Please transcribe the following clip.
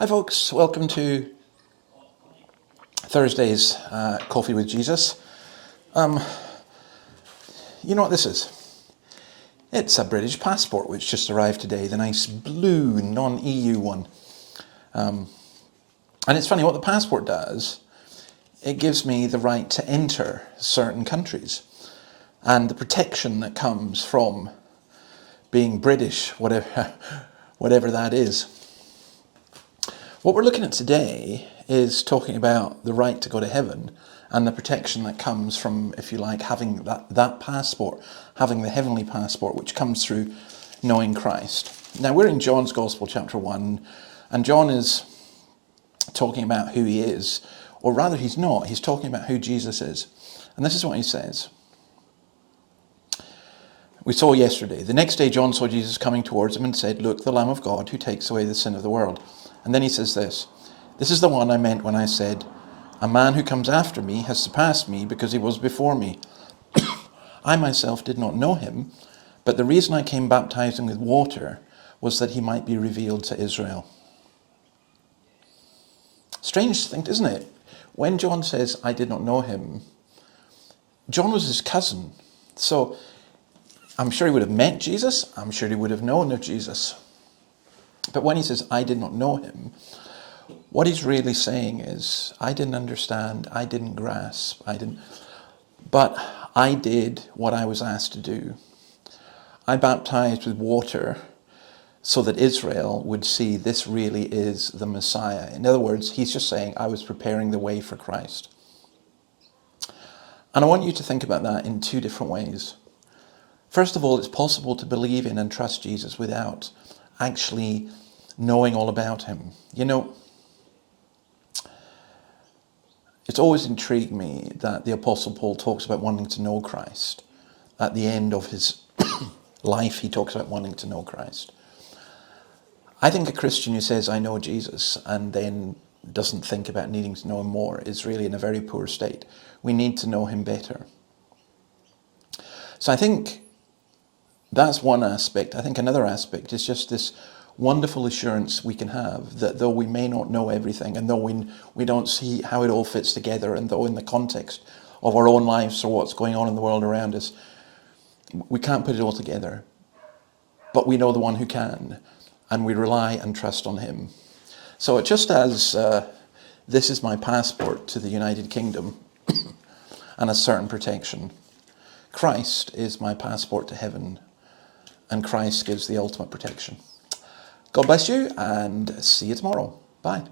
Hi folks, welcome to Thursday's Coffee with Jesus. You know what this is? It's a British passport which just arrived today, the nice blue non-EU one. And it's funny, what the passport does, it gives me the right to enter certain countries and the protection that comes from being British, whatever that is. What we're looking at today is talking about the right to go to heaven and the protection that comes from, if you like, having that passport, having the heavenly passport, which comes through knowing Christ. Now, we're in John's Gospel, chapter 1, and John is talking about who he is, or rather he's not, he's talking about who Jesus is. And this is what he says. We saw yesterday, the next day John saw Jesus coming towards him and said, "Look, the Lamb of God who takes away the sin of the world." And then he says this is the one I meant when I said, "A man who comes after me has surpassed me because he was before me. I myself did not know him, but the reason I came baptizing with water was that he might be revealed to Israel." Strange thing, isn't it? When John says, "I did not know him," John was his cousin. So I'm sure he would have met Jesus. I'm sure he would have known of Jesus. But when he says, "I did not know him," what he's really saying is, I didn't understand, I didn't grasp, but I did what I was asked to do. I baptized with water so that Israel would see this really is the Messiah. In other words, he's just saying, I was preparing the way for Christ. And I want you to think about that in two different ways. First of all, it's possible to believe in and trust Jesus without actually knowing all about him. You know, it's always intrigued me that the Apostle Paul talks about wanting to know Christ. At the end of his life, he talks about wanting to know Christ. I think a Christian who says, "I know Jesus," and then doesn't think about needing to know him more is really in a very poor state. We need to know him better. So I think that's one aspect. I think another aspect is just this wonderful assurance we can have that though we may not know everything, and though we don't see how it all fits together, and though in the context of our own lives or what's going on in the world around us, we can't put it all together, but we know the one who can, and we rely and trust on him. So just as this is my passport to the United Kingdom and a certain protection, Christ is my passport to heaven, and Christ gives the ultimate protection. God bless you, and see you tomorrow. Bye.